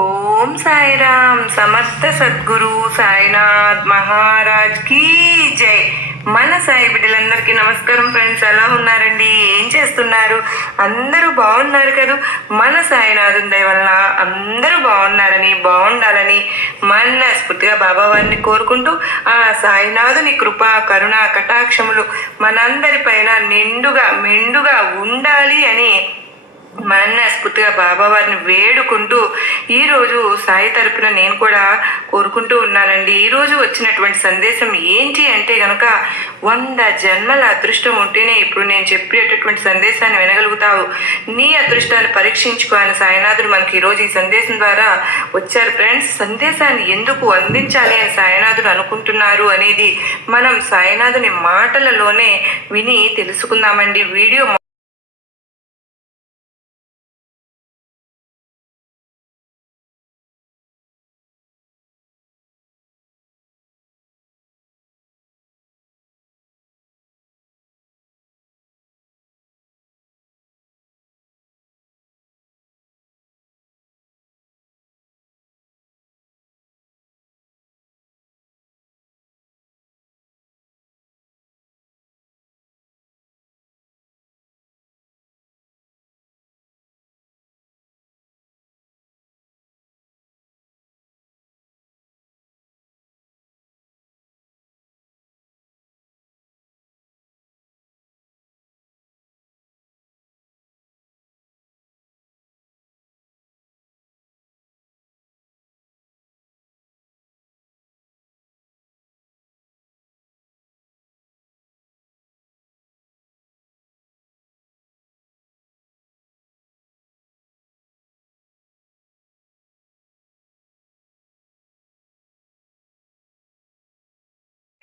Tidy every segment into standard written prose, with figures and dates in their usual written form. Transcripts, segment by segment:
ఓం సాయిరామ్. సమర్థ సద్గురు సాయినాథ్ మహారాజ్ కీ జై. మన సాయి బిడ్డలందరికీ నమస్కారం ఫ్రెండ్స్. ఎలా ఉన్నారండి? ఏం చేస్తున్నారు? అందరూ బాగున్నారు కదా? మన సాయినాథుని దయ వలన అందరూ బాగుండాలని మనస్ఫూర్తిగా బాబావారిని కోరుకుంటూ ఆ సాయినాథుని కృప కరుణ కటాక్షములు మనందరి పైన మెండుగా ఉండాలి అని మనస్ఫూర్తిగా బాబావారిని వేడుకుంటూ ఈరోజు సాయి తరపున నేను కూడా కోరుకుంటూ ఉన్నానండి. ఈరోజు వచ్చినటువంటి సందేశం ఏంటి అంటే కనుక 100 జన్మల అదృష్టం ఉంటేనే ఇప్పుడు నేను చెప్పేటటువంటి సందేశాన్ని వినగలుగుతావు. నీ అదృష్టాన్ని పరీక్షించుకోవాలని సాయినాథుడు మనకి ఈరోజు ఈ సందేశం ద్వారా వచ్చారు ఫ్రెండ్స్. సందేశాన్ని ఎందుకు అందించాలి అని సాయినాథుడు అనుకుంటున్నారు అనేది మనం సాయినాథుని మాటలలోనే విని తెలుసుకుందామండి. వీడియో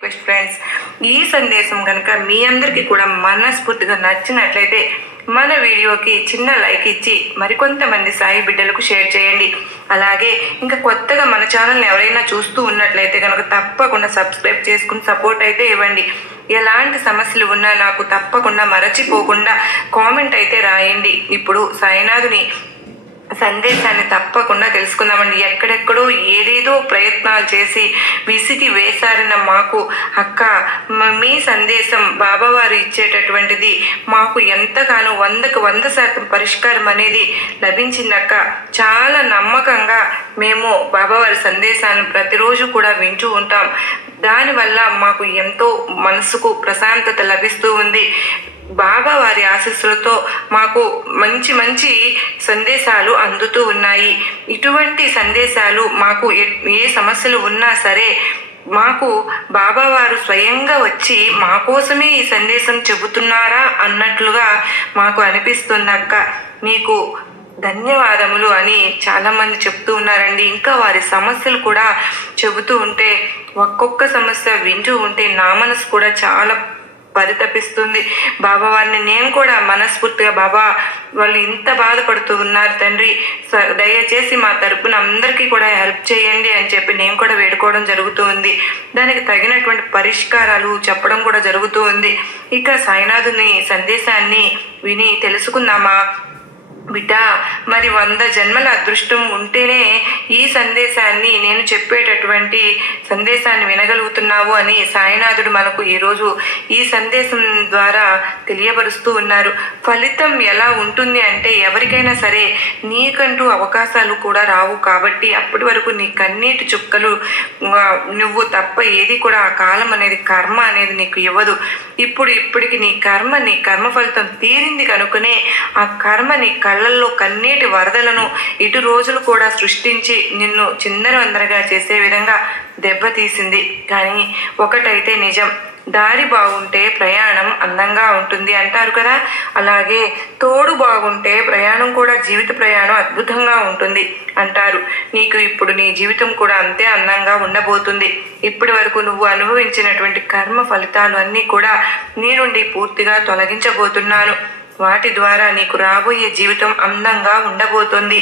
ఫ్రెండ్స్, ఈ సందేశం కనుక మీ అందరికీ కూడా మనస్ఫూర్తిగా నచ్చినట్లయితే మన వీడియోకి చిన్న లైక్ ఇచ్చి మరికొంతమంది సాయి బిడ్డలకు షేర్ చేయండి. అలాగే ఇంకా కొత్తగా మన ఛానల్ని ఎవరైనా చూస్తూ ఉన్నట్లయితే కనుక తప్పకుండా సబ్స్క్రైబ్ చేసుకుని సపోర్ట్ అయితే ఇవ్వండి. ఎలాంటి సమస్యలు ఉన్నా నాకు తప్పకుండా మరచిపోకుండా కామెంట్ అయితే రాయండి. ఇప్పుడు సాయినాథుని సందేశాన్ని తప్పకుండా తెలుసుకుందామండి. ఎక్కడెక్కడో ఏదేదో ప్రయత్నాలు చేసి విసిగి వేశారిన మాకు అక్క మీ సందేశం బాబావారు ఇచ్చేటటువంటిది మాకు ఎంతగానో 100కు 100% పరిష్కారం అనేది లభించిందక్క. చాలా నమ్మకంగా మేము బాబావారి సందేశాలను ప్రతిరోజు కూడా వింటూ ఉంటాం. దానివల్ల మాకు ఎంతో మనసుకు ప్రశాంతత లభిస్తూ ఉంది. బాబావారి ఆశీస్సులతో మాకు మంచి మంచి సందేశాలు అందుతూ ఉన్నాయి. ఇటువంటి సందేశాలు మాకు ఏ సమస్యలు ఉన్నా సరే మాకు బాబావారు స్వయంగా వచ్చి మా కోసమే ఈ సందేశం చెబుతున్నారా అన్నట్లుగా మాకు అనిపిస్తుందక్క. మీకు ధన్యవాదములు అని చాలామంది చెప్తూ ఉన్నారండి. ఇంకా వారి సమస్యలు కూడా చెబుతూ ఉంటే ఒక్కొక్క సమస్య వింటూ ఉంటే నా మనసు కూడా చాలా పరితపిస్తుంది. బాబావారిని నేను కూడా మనస్ఫూర్తిగా బాబా వాళ్ళు ఇంత బాధపడుతూ ఉన్నారు తండ్రి, దయచేసి మా తరపున అందరికీ కూడా హెల్ప్ చేయండి అని చెప్పి నేను కూడా వేడుకోవడం జరుగుతూ ఉంది. దానికి తగినటువంటి పరిష్కారాలు చెప్పడం కూడా జరుగుతూ ఉంది. ఇక సాయినాథుని సందేశాన్ని విని తెలుసుకుందామా బిడ్డ? మరి 100 జన్మల అదృష్టం ఉంటేనే ఈ సందేశాన్ని నేను చెప్పేటటువంటి సందేశాన్ని వినగలుగుతున్నావు అని సాయినాథుడు మనకు ఈరోజు ఈ సందేశం ద్వారా తెలియపరుస్తూ ఉన్నారు. ఫలితం ఎలా ఉంటుంది అంటే ఎవరికైనా సరే నీకంటూ అవకాశాలు కూడా రావు కాబట్టి అప్పటి వరకు నీ కన్నీటి చుక్కలు నువ్వు తప్ప ఏది కూడా ఆ కాలం అనేది కర్మ అనేది నీకు ఇవ్వదు. ఇప్పటికి నీ కర్మ ఫలితం తీరింది కనుకనే ఆ కర్మ నీ కళ్ళల్లో కన్నీటి వరదలను ఇటు రోజులు కూడా సృష్టించి నిన్ను చిందరవందరగా చేసే విధంగా దెబ్బతీసింది. కానీ ఒకటైతే నిజం, దారి బాగుంటే ప్రయాణం అందంగా ఉంటుంది అంటారు కదా. అలాగే తోడు బాగుంటే ప్రయాణం కూడా జీవిత ప్రయాణం అద్భుతంగా ఉంటుంది అంటారు. నీకు ఇప్పుడు నీ జీవితం కూడా అంతే అందంగా ఉండబోతుంది. ఇప్పటి వరకు నువ్వు అనుభవించినటువంటి కర్మ ఫలితాలు అన్నీ కూడా నీ నుండి పూర్తిగా తొలగించబోతున్నాను. వాటి ద్వారా నీకు రాబోయే జీవితం అందంగా ఉండబోతుంది.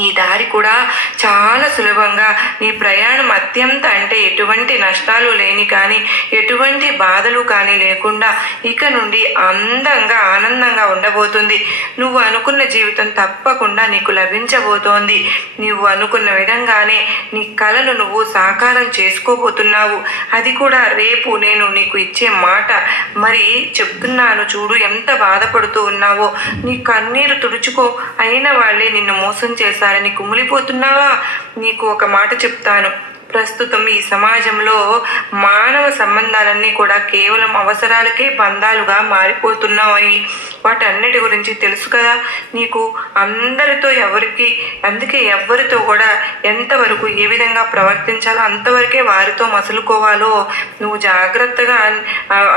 నీ దారి కూడా చాలా సులభంగా, నీ ప్రయాణం అత్యంత అంటే ఎటువంటి నష్టాలు లేని కానీ ఎటువంటి బాధలు కానీ లేకుండా ఇక నుండి అందంగా ఆనందంగా ఉండబోతుంది. నువ్వు అనుకున్న జీవితం తప్పకుండా నీకు లభించబోతోంది. నువ్వు అనుకున్న విధంగానే నీ కలను నువ్వు సాకారం చేసుకోబోతున్నావు. అది కూడా రేపు నేను నీకు ఇచ్చే మాట. మరి చెప్తున్నాను చూడు, ఎంత బాధపడుతూ ఉన్నావో. నీ కన్నీరు తుడుచుకో, అయిన వాళ్ళే నిన్ను మోసం చేశారని కుమిలిపోతున్నావా? నీకు ఒక మాట చెప్తాను. ప్రస్తుతం ఈ సమాజంలో మానవ సంబంధాలన్నీ కూడా కేవలం అవసరాలకే బంధాలుగా మారిపోతున్నాయి. వాటన్నిటి గురించి తెలుసు కదా నీకు. అందరితో అందుకే ఎవరితో కూడా ఎంతవరకు ఏ విధంగా ప్రవర్తించాలో అంతవరకే వారితో మసులుకోవాలో నువ్వు జాగ్రత్తగా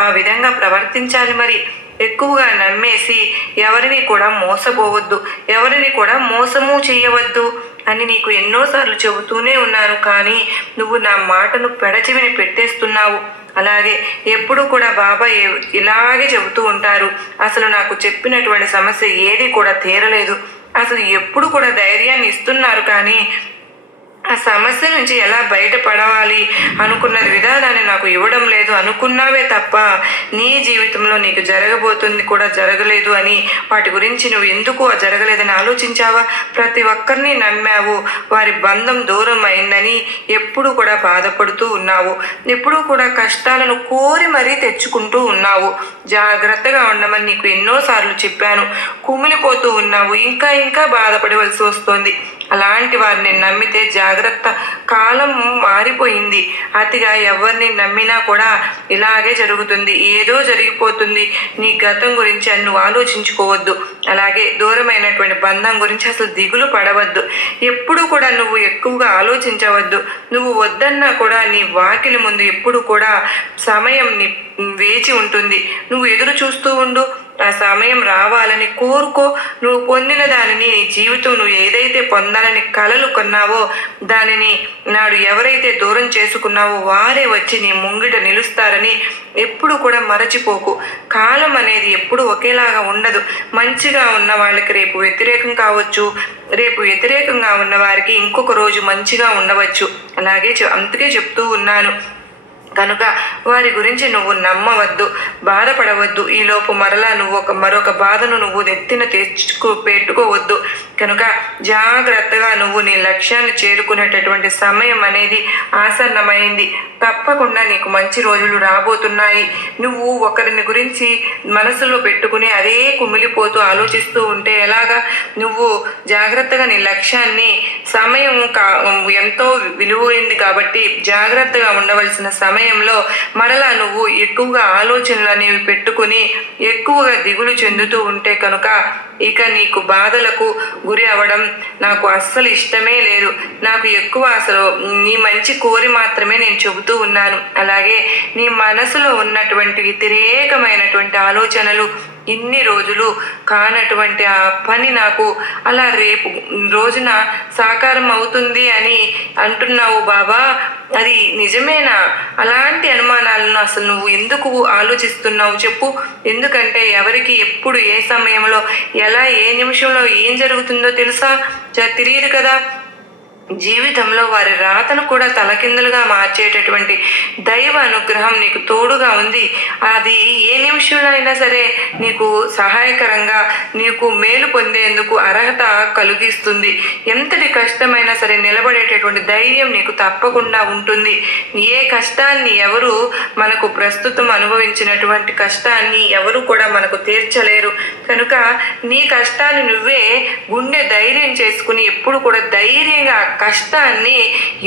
ఆ విధంగా ప్రవర్తించాలి. మరి ఎక్కువగా నమ్మేసి ఎవరిని కూడా మోసపోవద్దు, ఎవరిని కూడా మోసము చేయవద్దు అని నీకు ఎన్నోసార్లు చెబుతూనే ఉన్నాను. కానీ నువ్వు నా మాటను పెడచెవిని పెట్టేస్తున్నావు. అలాగే ఎప్పుడు కూడా బాబాయ్ ఇలాగే చెబుతూ ఉంటారు, అసలు నాకు చెప్పినటువంటి సమస్య ఏది కూడా తీరలేదు. అసలు ఎప్పుడు కూడా ధైర్యాన్ని ఇస్తున్నారు కానీ ఆ సమస్య నుంచి ఎలా బయటపడవాలి అనుకున్న విధానాన్ని నాకు ఇవ్వడం లేదు. అనుకున్నావే తప్ప నీ జీవితంలో నీకు జరగబోతుంది కూడా జరగలేదు అని, వాటి గురించి నువ్వు ఎందుకు జరగలేదని ఆలోచించావా? ప్రతి ఒక్కరిని నమ్మావు, వారి బంధం దూరం అయిందని ఎప్పుడు కూడా బాధపడుతూ ఉన్నావు. ఎప్పుడూ కూడా కష్టాలను కోరి మరీ తెచ్చుకుంటూ ఉన్నావు. జాగ్రత్తగా ఉండమని నీకు ఎన్నోసార్లు చెప్పాను. కుమిలిపోతూ ఉన్నావు, ఇంకా ఇంకా బాధపడవలసి వస్తుంది. అలాంటి వారిని నమ్మితే జాగ్రత్త. కాలం మారిపోయింది. అతిగా ఎవరిని నమ్మినా కూడా ఇలాగే జరుగుతుంది, ఏదో జరిగిపోతుంది. నీ గతం గురించి నువ్వు ఆలోచించుకోవద్దు. అలాగే దూరమైనటువంటి బంధం గురించి అసలు దిగులు పడవద్దు. ఎప్పుడు కూడా నువ్వు ఎక్కువగా ఆలోచించవద్దు. నువ్వు వద్దన్నా కూడా నీ వాకిలి ముందు ఎప్పుడు కూడా సమయం వేచి ఉంటుంది. నువ్వు ఎదురు చూస్తూ ఉండు. ఆ సమయం రావాలని కోరుకో. నువ్వు పొందిన దానిని, నీ జీవితం నువ్వు ఏదైతే పొందాలని కలలు కొన్నావో దానిని నాడు ఎవరైతే దూరం చేసుకున్నావో వారే వచ్చి నీ ముంగిట నిలుస్తారని ఎప్పుడు కూడా మరచిపోకు. కాలం అనేది ఎప్పుడు ఒకేలాగా ఉండదు. మంచిగా ఉన్న వాళ్ళకి రేపు వ్యతిరేకం కావచ్చు, రేపు వ్యతిరేకంగా ఉన్న వారికి ఇంకొక రోజు మంచిగా ఉండవచ్చు. అలాగే అందుకే చెప్తూ ఉన్నాను, కనుక వారి గురించి నువ్వు నమ్మవద్దు, బాధపడవద్దు. ఈలోపు మరలా నువ్వు మరొక బాధను నువ్వు నెత్తిన పెట్టుకోవద్దు. కనుక జాగ్రత్తగా నువ్వు నీ లక్ష్యాన్ని చేరుకునేటటువంటి సమయం అనేది ఆసన్నమైంది. తప్పకుండా నీకు మంచి రోజులు రాబోతున్నాయి. నువ్వు ఒకరిని గురించి మనసులో పెట్టుకుని అదే కుమిలిపోతూ ఆలోచిస్తూ ఉంటే ఎలాగా? నువ్వు జాగ్రత్తగా నీ లక్ష్యాన్ని, సమయం ఎంతో విలువైంది కాబట్టి జాగ్రత్తగా ఉండవలసిన సమయంలో మరలా నువ్వు ఎక్కువగా ఆలోచనలు అనేవి పెట్టుకుని ఎక్కువగా దిగులు చెందుతూ ఉంటే కనుక ఇక నీకు బాధలకు గురి అవ్వడం నాకు అస్సలు ఇష్టమే లేదు. నాకు ఎక్కువ అసలు నీ మంచి కోరి మాత్రమే నేను చెబుతూ ఉన్నాను. అలాగే నీ మనసులో ఉన్నటువంటి వ్యతిరేకమైనటువంటి ఆలోచనలు, ఇన్ని రోజులు కానటువంటి ఆ పని నాకు అలా రేపు రోజున సాకారం అవుతుంది అని అంటున్నావు బాబా, అది నిజమేనా? అలాంటి అనుమానాలను అసలు నువ్వు ఎందుకు ఆలోచిస్తున్నావు చెప్పు? ఎందుకంటే ఎవరికి ఎప్పుడు ఏ సమయంలో ఎలా ఏ నిమిషంలో ఏం జరుగుతుందో తెలియదు కదా. జీవితంలో వారి రాతను కూడా తలకిందులుగా మార్చేటటువంటి దైవ అనుగ్రహం నీకు తోడుగా ఉంది. అది ఏ నిమిషంలో అయినా సరే నీకు సహాయకరంగా, నీకు మేలు పొందేందుకు అర్హత కలిగిస్తుంది. ఎంతటి కష్టమైనా సరే నిలబడేటటువంటి ధైర్యం నీకు తప్పకుండా ఉంటుంది. ఏ కష్టాన్ని ఎవరు మనకు ప్రస్తుతం అనుభవించినటువంటి కష్టాన్ని ఎవరు కూడా మనకు తీర్చలేరు. కనుక నీ కష్టాన్ని నువ్వే గుండె ధైర్యం చేసుకుని ఎప్పుడు కూడా ధైర్యంగా కష్టాన్ని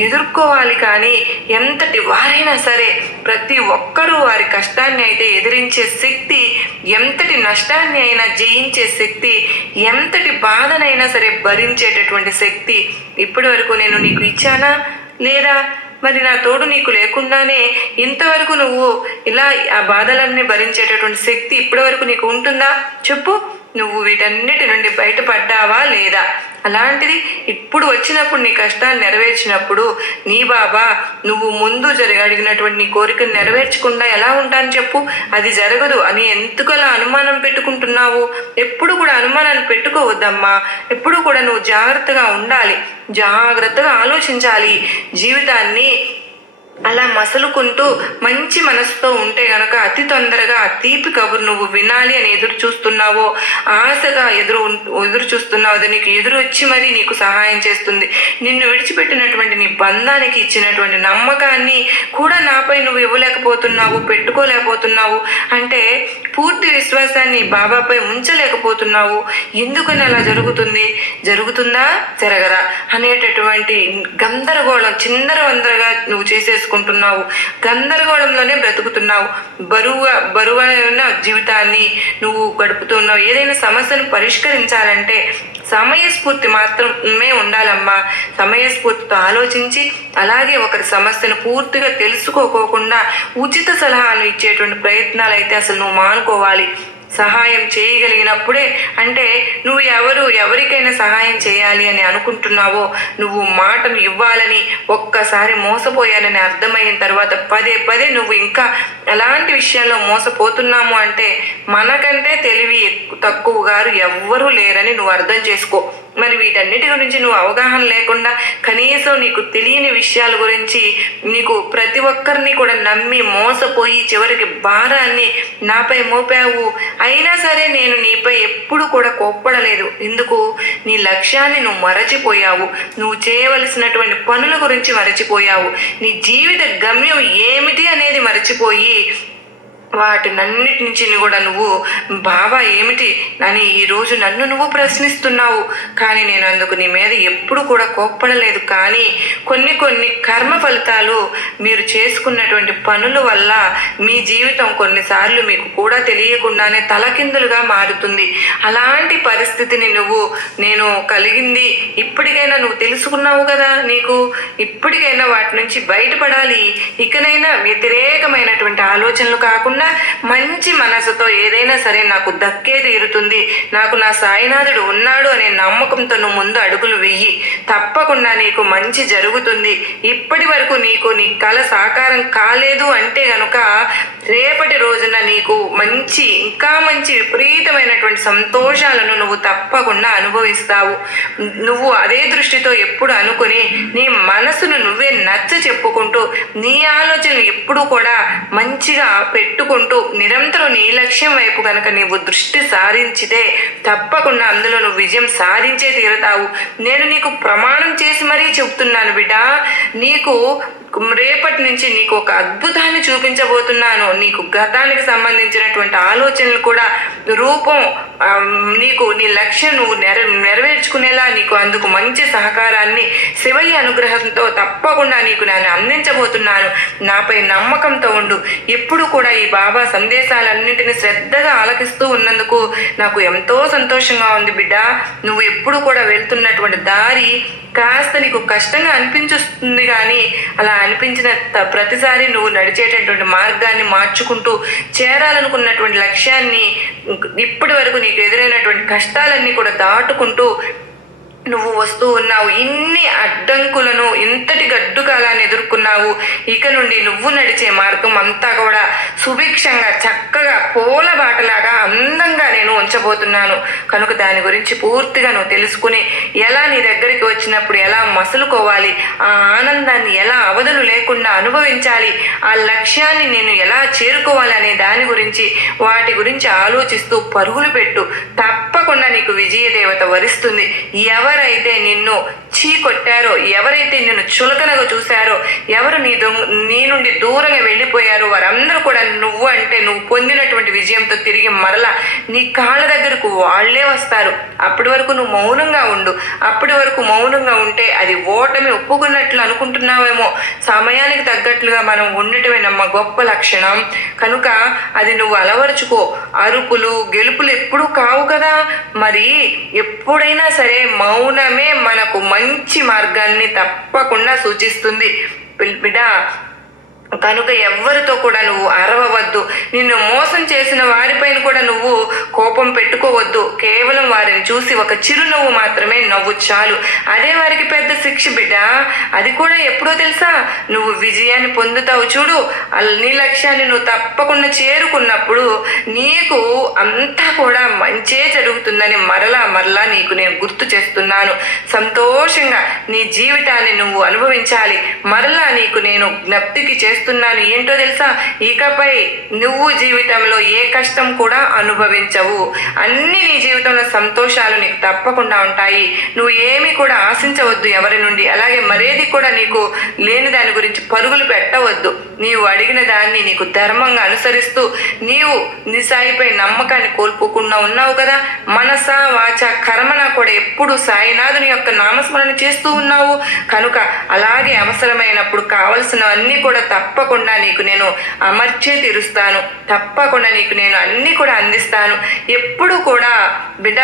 ఎదుర్కోవాలి. కానీ ఎంతటి వారైనా సరే ప్రతి ఒక్కరూ వారి కష్టాన్ని అయితే ఎదిరించే శక్తి, ఎంతటి నష్టాన్ని అయినా జయించే శక్తి, ఎంతటి బాధనైనా సరే భరించేటటువంటి శక్తి ఇప్పటి వరకు నేను నీకు ఇచ్చానా లేదా? మరి నా తోడు నీకు లేకుండానే ఇంతవరకు నువ్వు ఇలా ఆ బాధలన్నీ భరించేటటువంటి శక్తి ఇప్పటి వరకు నీకు ఉంటుందా చెప్పు? నువ్వు వీటన్నిటి నుండి బయటపడ్డావా లేదా? అలాంటిది ఇప్పుడు వచ్చినప్పుడు నీ కష్టాలు నెరవేర్చినప్పుడు నీ బాబా నువ్వు ముందు అడిగినటువంటి నీ కోరికను నెరవేర్చకుండా ఎలా ఉంటాను చెప్పు? అది జరగదు అని ఎందుకు అలా అనుమానం పెట్టుకుంటున్నావు? ఎప్పుడు కూడా అనుమానాన్ని పెట్టుకోవద్దమ్మా. ఎప్పుడు కూడా నువ్వు జాగ్రత్తగా ఉండాలి, జాగ్రత్తగా ఆలోచించాలి. జీవితాన్ని అలా మసలుకుంటూ మంచి మనసుతో ఉంటే గనక అతి తొందరగా ఆ తీపి కబురు నువ్వు వినాలి అని ఎదురు చూస్తున్నావో, ఆశగా ఎదురు చూస్తున్నావు, అది నీకు ఎదురు వచ్చి మరీ నీకు సహాయం చేస్తుంది. నిన్ను విడిచిపెట్టినటువంటి నీ బంధానికి ఇచ్చినటువంటి నమ్మకాన్ని కూడా నాపై నువ్వు ఇవ్వలేకపోతున్నావు, పెట్టుకోలేకపోతున్నావు. అంటే పూర్తి విశ్వాసాన్ని బాబాపై ఉంచలేకపోతున్నావు. ఎందుకని అలా జరుగుతుందా జరగదా అనేటటువంటి గందరగోళం చిందరవందరగా నువ్వు చేసేసుకుంటున్నావు. గందరగోళంలోనే బ్రతుకుతున్నావు. బరువైన జీవితాన్ని నువ్వు గడుపుతున్నావు. ఏదైనా సమస్యను పరిష్కరించాలంటే సమయస్ఫూర్తి మాత్రమే ఉండాలమ్మా. సమయస్ఫూర్తితో ఆలోచించి అలాగే ఒకరి సమస్యను పూర్తిగా తెలుసుకోకోకుండా ఉచిత సలహాలు ఇచ్చేటువంటి ప్రయత్నాలు అయితే అసలు నువ్వు మానుకోవాలి. సహాయం చేయగలిగినప్పుడే, అంటే నువ్వు ఎవరికైనా సహాయం చేయాలి అని అనుకుంటున్నావో, నువ్వు మాటను ఇవ్వాలని ఒక్కసారి మోసపోయానని అర్థమైన తర్వాత పదే నువ్వు ఇంకా ఎలాంటి విషయాల్లో మోసపోతున్నాము అంటే మనకంటే తెలివి తక్కువ గారు ఎవ్వరూ లేరని నువ్వు అర్థం చేసుకో. మరి వీటన్నిటి గురించి నువ్వు అవగాహన లేకుండా కనీసం నీకు తెలియని విషయాల గురించి నీకు ప్రతి ఒక్కరిని కూడా నమ్మి మోసపోయి చివరికి భారాన్ని నాపై మోపావు. అయినా సరే నేను నీపై ఎప్పుడు కూడా కోప్పడలేదు. ఎందుకు? నీ లక్ష్యాన్ని నువ్వు మరచిపోయావు. నువ్వు చేయవలసినటువంటి పనుల గురించి మరచిపోయావు. నీ జీవిత గమ్యం ఏమిటి అనేది మరచిపోయి వాటినన్నిటి నుంచి కూడా నువ్వు బాబా ఏమిటి అని ఈరోజు నన్ను నువ్వు ప్రశ్నిస్తున్నావు. కానీ నేను అందుకు నీ మీద ఎప్పుడు కూడా కోప్పడలేదు. కానీ కొన్ని కర్మ ఫలితాలు మీరు చేసుకున్నటువంటి పనుల వల్ల మీ జీవితం కొన్నిసార్లు మీకు కూడా తెలియకుండానే తలకిందులుగా మారుతుంది. అలాంటి పరిస్థితిని నేను కలిగింది ఇప్పటికైనా నువ్వు తెలుసుకున్నావు కదా. నీకు ఇప్పటికైనా వాటి నుంచి బయటపడాలి. ఇకనైనా వ్యతిరేకమైనటువంటి ఆలోచనలు కాకుండా మంచి మనసుతో ఏదైనా సరే నాకు దక్కే తీరుతుంది, నాకు నా సాయినాథుడు ఉన్నాడు అనే నమ్మకంతో నువ్వు ముందు అడుగులు వెయ్యి. తప్పకుండా నీకు మంచి జరుగుతుంది. ఇప్పటి వరకు నీకు నీ కల సాకారం కాలేదు అంటే గనుక రేపటి రోజున నీకు ఇంకా మంచి విపరీతమైనటువంటి సంతోషాలను నువ్వు తప్పకుండా అనుభవిస్తావు. నువ్వు అదే దృష్టితో ఎప్పుడు అనుకుని నీ మనసును నువ్వే నచ్చ చెప్పుకుంటూ నీ ఆలోచనలు ఎప్పుడు కూడా మంచిగా పెట్టుకుంటూ నిరంతరం నీ లక్ష్యం వైపు కనుక నీవు దృష్టి సారించితే తప్పకుండా అందులో నువ్వు విజయం సాధించే తీరుతావు. నేను నీకు ప్రమాణం చేసి మరీ చెప్తున్నాను బిడ్డ. నీకు రేపటి నుంచి నీకు ఒక అద్భుతాన్ని చూపించబోతున్నాను. నీకు గతానికి సంబంధించినటువంటి ఆలోచనలు కూడా రూపం నీ లక్ష్యం నువ్వు నెరవేర్చుకునేలా నీకు అందుకు మంచి సహకారాన్ని శివయ్య అనుగ్రహంతో తప్పకుండా నీకు నేను అందించబోతున్నాను. నాపై నమ్మకంతో ఉండు. ఎప్పుడు కూడా ఈ బాబా సందేశాలన్నింటినీ శ్రద్ధగా ఆలకిస్తూ ఉన్నందుకు నాకు ఎంతో సంతోషంగా ఉంది బిడ్డ. నువ్వు ఎప్పుడు కూడా వెళ్తున్నటువంటి దారి కాస్త నీకు కష్టంగా అనిపించుస్తుంది, కానీ అలా అనిపించిన ప్రతిసారి నువ్వు నడిచేటటువంటి మార్గాన్ని మార్చుకుంటూ చేరాలనుకున్నటువంటి లక్ష్యాన్ని ఇప్పటి వరకు నీకు ఎదురైనటువంటి కష్టాలన్నీ కూడా దాటుకుంటూ నువ్వు వస్తూ ఉన్నావు. ఇన్ని అడ్డంకులను ఇంతటి గడ్డు కాలాన్ని ఎదుర్కొన్నావు. ఇక నుండి నువ్వు నడిచే మార్గం అంతా కూడా సుభిక్షంగా చక్కగా పూల బాటలాగా అందంగా నేను ఉంచబోతున్నాను. కనుక దాని గురించి పూర్తిగా నువ్వు తెలుసుకుని ఎలా నీ దగ్గరికి వచ్చినప్పుడు ఎలా మసులుకోవాలి, ఆ ఆనందాన్ని ఎలా అవధులు లేకుండా అనుభవించాలి, ఆ లక్ష్యాన్ని నేను ఎలా చేరుకోవాలి అనే దాని గురించి వాటి గురించి ఆలోచిస్తూ పరుగులు పెట్టు. తప్పకుండా నీకు విజయదేవత వరిస్తుంది. ఎవరైతే నిన్ను కొట్టారో, ఎవరైతే నిన్ను చులకనగా చూశారో, ఎవరు నీ నుండి దూరంగా వెళ్ళిపోయారో వారందరూ కూడా నువ్వు పొందినటువంటి విజయంతో తిరిగి మరలా నీ కాళ్ళ దగ్గరకు వాళ్లే వస్తారు. అప్పటి వరకు నువ్వు మౌనంగా ఉండు. అప్పటి వరకు మౌనంగా ఉంటే అది ఓటమి ఒప్పుకున్నట్లు అనుకుంటున్నావేమో. సమయానికి తగ్గట్లుగా మనం ఉండటమే నమ్మ గొప్ప లక్షణం. కనుక అది నువ్వు అలవరుచుకో. అరుపులు గెలుపులు ఎప్పుడూ కావు కదా. మరి ఎప్పుడైనా సరే మౌనమే మనకు మంచి మార్గాన్ని తప్పకుండా సూచిస్తుంది. బిడ్డ, కనుక ఎవ్వరితో కూడా నువ్వు అరవవద్దు. నిన్ను మోసం చేసిన వారిపైన కూడా నువ్వు కోపం పెట్టుకోవద్దు. కేవలం వారిని చూసి ఒక చిరునవ్వు మాత్రమే నవ్వు చాలు. అదే వారికి పెద్ద శిక్ష బిడ్డ. అది కూడా ఎప్పుడో తెలుసా? నువ్వు విజయాన్ని పొందుతావు చూడు, నీ లక్ష్యాన్ని నువ్వు తప్పకుండా చేరుకున్నప్పుడు నీకు అంతా కూడా మంచే జరుగుతుందని మరలా మరలా నీకు నేను గుర్తు చేస్తున్నాను. సంతోషంగా నీ జీవితాన్ని నువ్వు అనుభవించాలి. మరలా నీకు నేను జ్ఞప్తికి చేస్తున్నాను. ఏంటో తెలుసా? ఇకపై నువ్వు జీవితంలో ఏ కష్టం కూడా అనుభవించవు. అన్ని నీ జీవితంలో సంతోషాలు నీకు తప్పకుండా ఉంటాయి. నువ్వు ఏమి కూడా ఆశించవద్దు ఎవరి నుండి. అలాగే మరేది కూడా నీకు లేని దాని గురించి పరుగులు పెట్టవద్దు. నీవు అడిగిన దాన్ని నీకు ధర్మంగా అనుసరిస్తూ నీవు నీ సాయిపై నమ్మకాన్ని కోల్పోకుండా ఉన్నావు కదా. మనస వాచ కర్మన కూడా ఎప్పుడు సాయినాథుని యొక్క నామస్మరణ చేస్తూ ఉన్నావు కనుక అలాగే అవసరమైనప్పుడు కావలసినవన్నీ కూడా తప్పకుండా నీకు నేను అమర్చే తీరుస్తాను. తప్పకుండా నీకు నేను అన్నీ కూడా అందిస్తాను. ఎప్పుడు కూడా బిడ్డ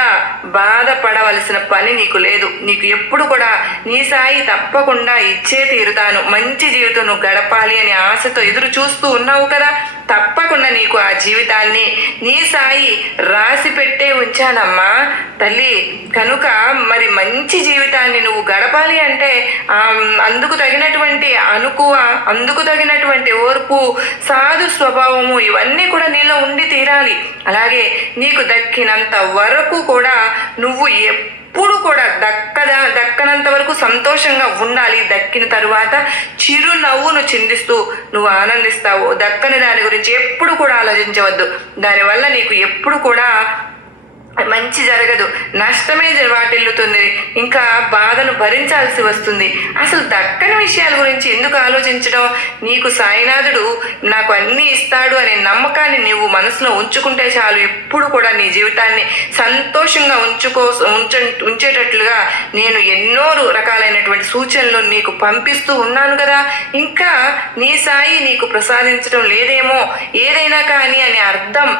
బాధపడవలసిన పని నీకు లేదు. నీకు ఎప్పుడు కూడా నీ సాయి తప్పకుండా ఇచ్చే తీరుతాను. మంచి జీవితం నువ్వు గడపాలి అని ఆశతో ఎదురు చూస్తూ ఉన్నావు కదా. తప్పకుండా నీకు ఆ జీవితాన్ని నీ సాయి రాసి పెట్టే ఉంచానమ్మా తల్లి. కనుక మరి మంచి జీవితాన్ని నువ్వు గడపాలి అంటే అందుకు తగినటువంటి అనుకువ, అందుకు తగినటువంటి ఓర్పు, సాధు స్వభావము ఇవన్నీ కూడా నీలో ఉండి తీరాలి. అలాగే నీకు దక్కినంత వరకు కూడా నువ్వు ఎప్పుడు కూడా దక్కనంత వరకు సంతోషంగా ఉండాలి. దక్కిన తరువాత చిరునవ్వును చిందిస్తూ నువ్వు ఆనందిస్తావు. దక్కని దాని గురించి ఎప్పుడు కూడా ఆలోచించవద్దు. దానివల్ల నీకు ఎప్పుడు కూడా మంచి జరగదు, నష్టమే వాటిల్లుతుంది. ఇంకా బాధను భరించాల్సి వస్తుంది. అసలు దక్కని విషయాల గురించి ఎందుకు ఆలోచించడం? నీకు సాయినాథుడు నాకు అన్నీ ఇస్తాడు అనే నమ్మకాన్ని నీవు మనసులో ఉంచుకుంటే చాలు. ఎప్పుడు కూడా నీ జీవితాన్ని సంతోషంగా ఉంచేటట్లుగా నేను ఎన్నో రకాలైనటువంటి సూచనలు నీకు పంపిస్తూ ఉన్నాను కదా. ఇంకా నీ సాయి నీకు ప్రసాదించడం లేదేమో ఏదైనా కానీ అని అర్థం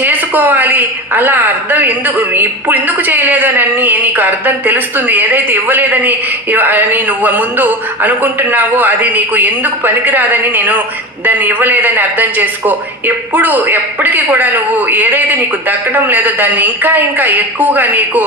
చేసుకోవాలి. అలా అర్థం ఎందుకు చేయలేదని నీకు అర్థం తెలుస్తుంది. ఏదైతే ఇవ్వలేదని నువ్వు ముందు అనుకుంటున్నావో అది నీకు ఎందుకు పనికిరాదని నేను దాన్ని ఇవ్వలేదని అర్థం చేసుకో. ఎప్పటికీ కూడా నువ్వు ఏదైతే నీకు దక్కడం లేదో దాన్ని ఇంకా ఇంకా ఎక్కువగా నీకు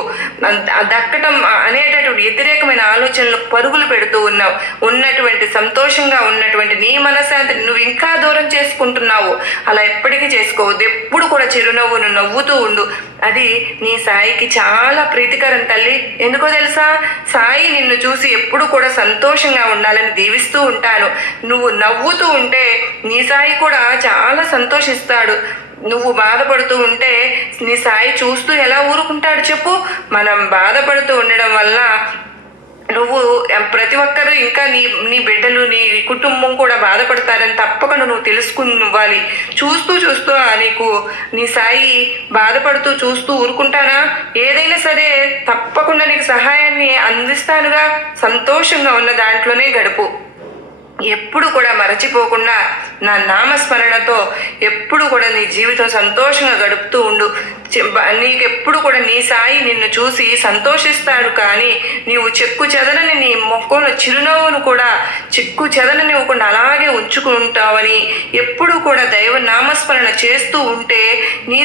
దక్కడం అనేటటువంటి వ్యతిరేకమైన ఆలోచనలు పరుగులు పెడుతూ ఉన్నావు. ఉన్నటువంటి సంతోషంగా ఉన్నటువంటి నీ మనశ్శాంతిని నువ్వు ఇంకా దూరం చేసుకుంటున్నావు. అలా ఎప్పటికీ చేసుకోవద్దు. ఎప్పుడు కూడా చిరునవ్వును నవ్వుతూ ఉండు. అది నీ సాయికి చాలా ప్రీతికరం తల్లి. ఎందుకో తెలుసా? సాయి నిన్ను చూసి ఎప్పుడు కూడా సంతోషంగా ఉండాలని దీవిస్తూ ఉంటాను. నువ్వు నవ్వుతూ ఉంటే నీ సాయి కూడా చాలా సంతోషిస్తాడు. నువ్వు బాధపడుతూ ఉంటే నీ సాయి చూస్తూ ఎలా ఊరుకుంటాడు చెప్పు? మనం బాధపడుతూ ఉండడం వల్ల నువ్వు ప్రతి ఒక్కరూ ఇంకా నీ బిడ్డలు నీ కుటుంబం కూడా బాధపడతారని తప్పకుండా నువ్వు తెలుసుకునివ్వాలి. చూస్తూ నీకు నీ సాయి బాధపడుతూ చూస్తూ ఊరుకుంటానా? ఏదైనా సరే తప్పకుండా నీకు సహాయాన్ని అందిస్తానుగా. సంతోషంగా ఉన్న దాంట్లోనే గడుపు. ఎప్పుడు కూడా మరచిపోకుండా నా నామస్మరణతో ఎప్పుడు కూడా నీ జీవితం సంతోషంగా గడుపుతూ ఉండు. నీకెప్పుడు కూడా నీ సాయి నిన్ను చూసి సంతోషిస్తాడు. కానీ నీవు చెక్కు చెదలని నీ మొక్కలో చిరునవ్వును కూడా చెక్కు చెదలనివ్వకుండా అలాగే ఉంచుకుంటావని ఎప్పుడు కూడా దైవ నామస్మరణ చేస్తూ ఉంటే నీ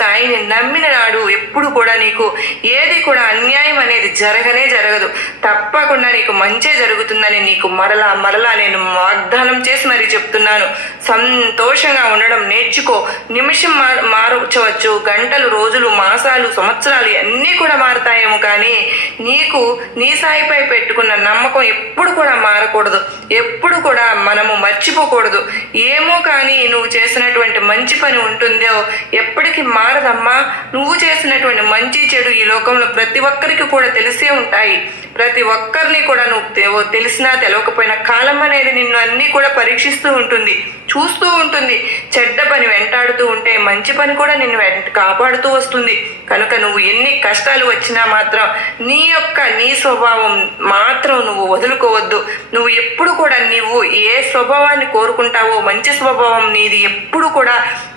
సాయిని నమ్మిన నాడు ఎప్పుడు కూడా నీకు ఏది కూడా అన్యాయం అనేది జరగదు. తప్పకుండా నీకు మంచే జరుగుతుందని నీకు మరలా నేను వాగ్దానం చేసి మరీ చెప్తున్నాను. సంతోషంగా ఉండడం నేర్చుకో. నిమిషం మారవచ్చు, గంటలు, రోజులు, మాసాలు, సంవత్సరాలు అన్నీ కూడా మారుతాయేమో, కానీ నీకు నీ సాయిపై పెట్టుకున్న నమ్మకం ఎప్పుడు కూడా మారకూడదు. ఎప్పుడు కూడా మనము మర్చిపోకూడదు. ఏమో కానీ నువ్వు చేసినటువంటి మంచి పని ఉంటుందో ఎప్పటికీ మారదమ్మా. నువ్వు చేసినటువంటి మంచి చెడు ఈ లోకంలో ప్రతి ఒక్కరికి కూడా తెలిసే ఉంటాయి. ప్రతి ఒక్కరిని కూడా నువ్వు తెలిసినా తెలవకపోయినా కాలం అనేది నిన్ను అన్నీ కూడా పరీక్షిస్తూ ఉంటుంది, చూస్తూ ఉంటుంది. చెడ్డ పని వెంటాడుతూ ఉంటే మంచి పని కూడా నిన్ను కాపాడుతూ వస్తుంది. కనుక నువ్వు ఎన్ని కష్టాలు వచ్చినా మాత్రం నీ స్వభావం మాత్రం నువ్వు వదులుకోవద్దు. నువ్వు ఎప్పుడు కూడా నువ్వు ఏ స్వభావాన్ని కోరుకుంటావో మంచి స్వభావం నీది. ఎప్పుడు కూడా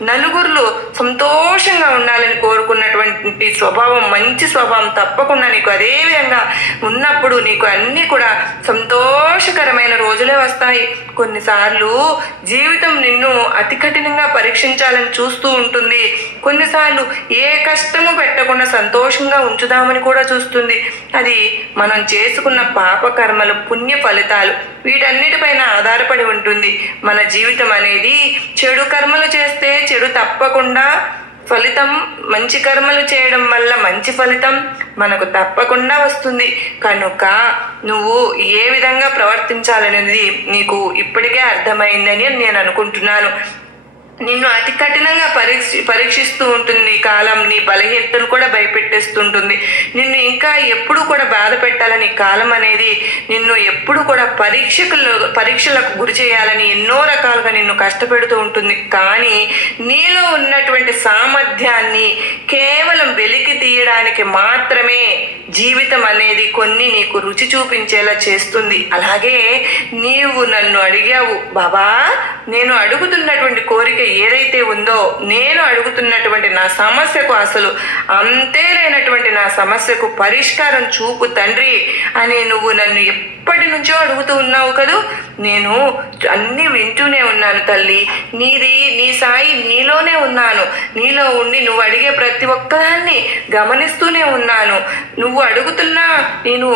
నలుగురిలో సంతోషంగా ఉండాలని కోరుకున్నటువంటి స్వభావం, మంచి స్వభావం తప్పకుండా నీకు అదే విధంగా ఉన్న ఉన్నప్పుడు నీకు అన్నీ కూడా సంతోషకరమైన రోజులే వస్తాయి. కొన్నిసార్లు జీవితం నిన్ను అతి కఠినంగా పరీక్షించాలని చూస్తూ ఉంటుంది. కొన్నిసార్లు ఏ కష్టము పెట్టకుండా సంతోషంగా ఉంచుదామని కూడా చూస్తుంది. అది మనం చేసుకున్న పాపకర్మలు, పుణ్య ఫలితాలు, వీటన్నిటిపైన ఆధారపడి ఉంటుంది. మన జీవితం అనేది చెడు కర్మలు చేస్తే చెడు తప్పకుండా ఫలితం, మంచి కర్మలు చేయడం వల్ల మంచి ఫలితం మనకు తప్పకుండా వస్తుంది. కనుక నువ్వు ఏ విధంగా ప్రవర్తించాలనేది నీకు ఇప్పటికే అర్థమైందని నేను అనుకుంటున్నాను. నిన్ను అతి కఠినంగా పరీక్షిస్తూ ఉంటుంది ఈ కాలం. నీ బలహీనతను కూడా భయపెట్టేస్తుంటుంది. నిన్ను ఇంకా ఎప్పుడు కూడా బాధ పెట్టాలని కాలం అనేది నిన్ను ఎప్పుడు కూడా పరీక్షలకు గురి చేయాలని ఎన్నో రకాలుగా నిన్ను కష్టపెడుతూ ఉంటుంది. కానీ నీలో ఉన్నటువంటి సామర్థ్యాన్ని కేవలం వెలికి తీయడానికి మాత్రమే జీవితం అనేది కొన్ని నీకు రుచి చూపించేలా చేస్తుంది. అలాగే నీవు నన్ను అడిగావు, బాబా నేను అడుగుతున్నటువంటి కోరిక ఏదైతే ఉందో, నేను అడుగుతున్నటువంటి నా సమస్యకు అసలు అంతే లేనటువంటి నా సమస్యకు పరిష్కారం చూపు తండ్రి అని నువ్వు నన్ను ఎప్పటి నుంచో అడుగుతూ ఉన్నావు కదూ. నేను అన్నీ వింటూనే ఉన్నాను తల్లి. నీ సాయి నీలోనే ఉన్నాను. నీలో ఉండి నువ్వు అడిగే ప్రతి ఒక్కదాన్ని గమనిస్తూనే ఉన్నాను. నువ్వు అడుగుతున్నా నేను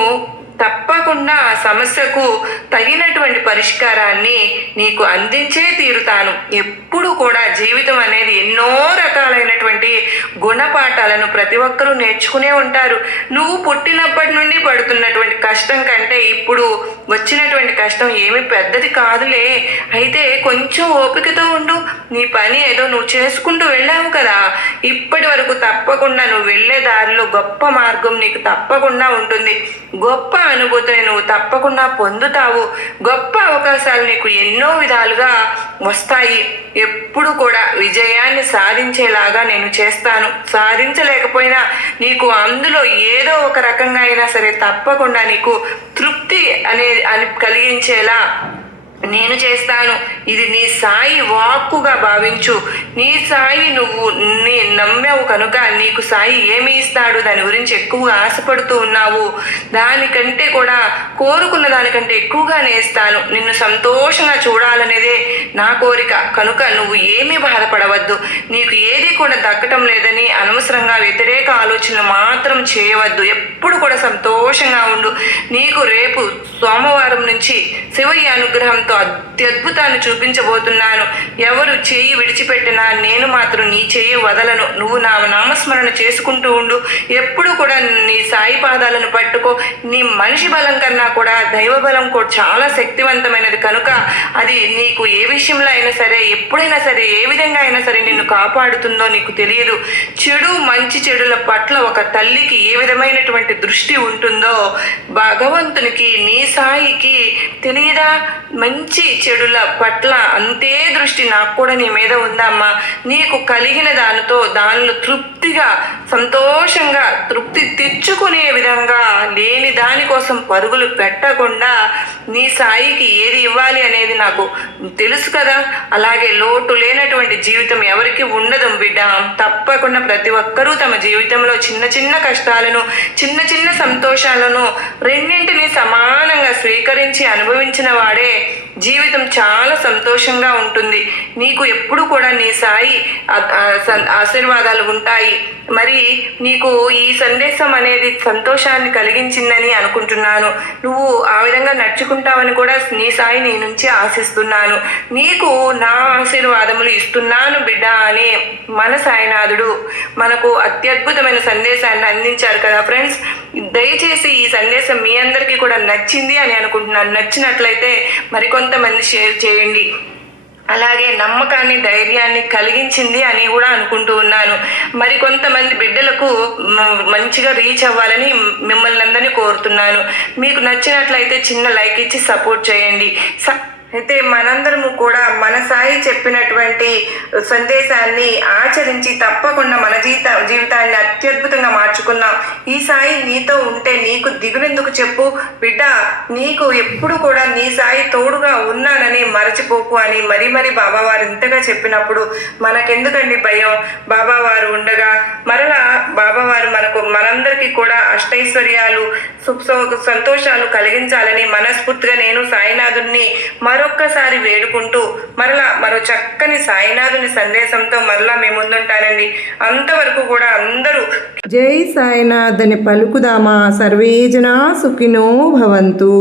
తప్పకుండా ఆ సమస్యకు తగినటువంటి పరిష్కారాన్ని నీకు అందించే తీరుతాను. ఎప్పుడు కూడా జీవితం అనేది ఎన్నో రకాలైనటువంటి గుణపాఠాలను ప్రతి ఒక్కరూ నేర్చుకునే ఉంటారు. నువ్వు పుట్టినప్పటి నుండి పడుతున్నటువంటి కష్టం కంటే ఇప్పుడు వచ్చినటువంటి కష్టం ఏమి పెద్దది కాదులే. అయితే కొంచెం ఓపికతో ఉండు. నీ పని ఏదో నువ్వు చేసుకుంటూ వెళ్ళావు కదా, ఇప్పటి వరకు తప్పకుండా నువ్వు వెళ్ళే దారిలో గొప్ప మార్గం నీకు తప్పకుండా ఉంటుంది. గొప్ప అనుభూతిని నువ్వు తప్పకుండా పొందుతావు. గొప్ప అవకాశాలు నీకు ఎన్నో విధాలుగా వస్తాయి. ఎప్పుడు కూడా విజయాన్ని సాధించేలాగా నేను చేస్తాను. సాధించలేకపోయినా నీకు అందులో ఏదో ఒక రకంగా అయినా సరే తప్పకుండా నీకు తృప్తి అని కలిగించేలా నేను చేస్తాను. ఇది నీ సాయి వాక్కుగా భావించు. నీ సాయి నువ్వు నమ్మావు కనుక నీకు సాయి ఏమి ఇస్తాడు దాని గురించి ఎక్కువగా ఆశపడుతూ ఉన్నావు. దానికంటే కూడా కోరుకున్న దానికంటే ఎక్కువగానే ఇస్తాను. నిన్ను సంతోషంగా చూడాలనేదే నా కోరిక. కనుక నువ్వు ఏమీ బాధపడవద్దు. నీకు ఏది కూడా దక్కటం లేదని అనవసరంగా వ్యతిరేక ఆలోచనలు మాత్రం చేయవద్దు. ఎప్పుడు కూడా సంతోషంగా ఉండు. నీకు రేపు సోమవారం నుంచి శివయ్య అనుగ్రహంతో అత్యద్భుతాన్ని చూపించబోతున్నాను. ఎవరు చేయి విడిచిపెట్టినా నేను మాత్రం నీ చేయి వదలను. నువ్వు నా నామస్మరణ చేసుకుంటూ ఉండు. ఎప్పుడు కూడా నీ సాయి పాదాలను పట్టుకో. నీ మనిషి బలం కన్నా కూడా దైవ బలం కూడా చాలా శక్తివంతమైనది. కనుక అది నీకు ఏ విషయంలో అయినా సరే, ఎప్పుడైనా సరే, ఏ విధంగా అయినా సరే నిన్ను కాపాడుతుందో నీకు తెలియదు. చెడు మంచి చెడుల పట్ల ఒక తల్లికి ఏ విధమైనటువంటి దృష్టి ఉంటుందో భగవంతునికి, నీ సాయికి తెలియదా? మంచి చెడుల పట్ల అంతే దృష్టి నాకు కూడా నీ మీద ఉందమ్మా. నీకు కలిగిన దానిలో తృప్తిగా, సంతోషంగా, తృప్తి తెచ్చుకునే విధంగా, లేని దానికోసం పరుగులు పెట్టకుండా నీ సాయికి ఏది ఇవ్వాలి అనేది నాకు తెలుసు కదా. అలాగే లోటు లేనటువంటి జీవితం ఎవరికి ఉండదు బిడ్డ. తప్పకుండా ప్రతి ఒక్కరూ తమ జీవితంలో చిన్న చిన్న కష్టాలను, చిన్న చిన్న సంతోషాలను రెండింటినీ సమానంగా స్వీకరించి అనుభవించిన వాడే జీవితం చాలా సంతోషంగా ఉంటుంది. నీకు ఎప్పుడు కూడా నీ సాయి ఆశీర్వాదాలు ఉంటాయి. మరి నీకు ఈ సందేశం అనేది సంతోషాన్ని కలిగించిందని అనుకుంటున్నాను. నువ్వు ఆ విధంగా నడుచుకుంటావని కూడా నీ సాయి నీ నుంచి ఆశిస్తున్నాను. నీకు నా ఆశీర్వాదములు ఇస్తున్నాను బిడ్డ అని మన సాయినాథుడు మనకు అత్యద్భుతమైన సందేశాన్ని అందించారు కదా ఫ్రెండ్స్. దయచేసి ఈ సందేశం మీ అందరికీ కూడా నచ్చింది అని అనుకుంటున్నాను. నచ్చినట్లయితే మరికొంతమంది షేర్ చేయండి. అలాగే నమ్మకాన్ని, ధైర్యాన్ని కలిగించింది అని కూడా అనుకుంటూ ఉన్నాను. మరి కొంతమంది బిడ్డలకు మంచిగా రీచ్ అవ్వాలని మిమ్మల్ని అందరినీ కోరుతున్నాను. మీకు నచ్చినట్లయితే చిన్న లైక్ ఇచ్చి సపోర్ట్ చేయండి. అయితే మనందరము కూడా మన సాయి చెప్పినటువంటి సందేశాన్ని ఆచరించి తప్పకుండా మన జీవితాన్ని అత్యద్భుతంగా మార్చుకుందాం. ఈ సాయి నీతో ఉంటే నీకు దిగులెందుకు చెప్పు బిడ్డ, నీకు ఎప్పుడు కూడా నీ సాయి తోడుగా ఉన్నానని మరచిపోకు అని మరీ మరీ బాబావారు ఇంతగా చెప్పినప్పుడు మనకెందుకండి భయం? బాబావారు ఉండగా మరలా బాబావారు మనందరికీ కూడా అష్టైశ్వర్యాలు సంతోషాలు కలిగించాలని మనస్ఫూర్తిగా నేను సాయినాథుని మరొక్కసారి వేడుకుంటూ మరో చక్కని సాయినాథుని సందేశంతో మరలా మీ ముందుంటానండి. అంతవరకు కూడా అందరూ జై సాయినాథ్ అని పలుకుదామా. సర్వే జనా సుఖినో భవంతు.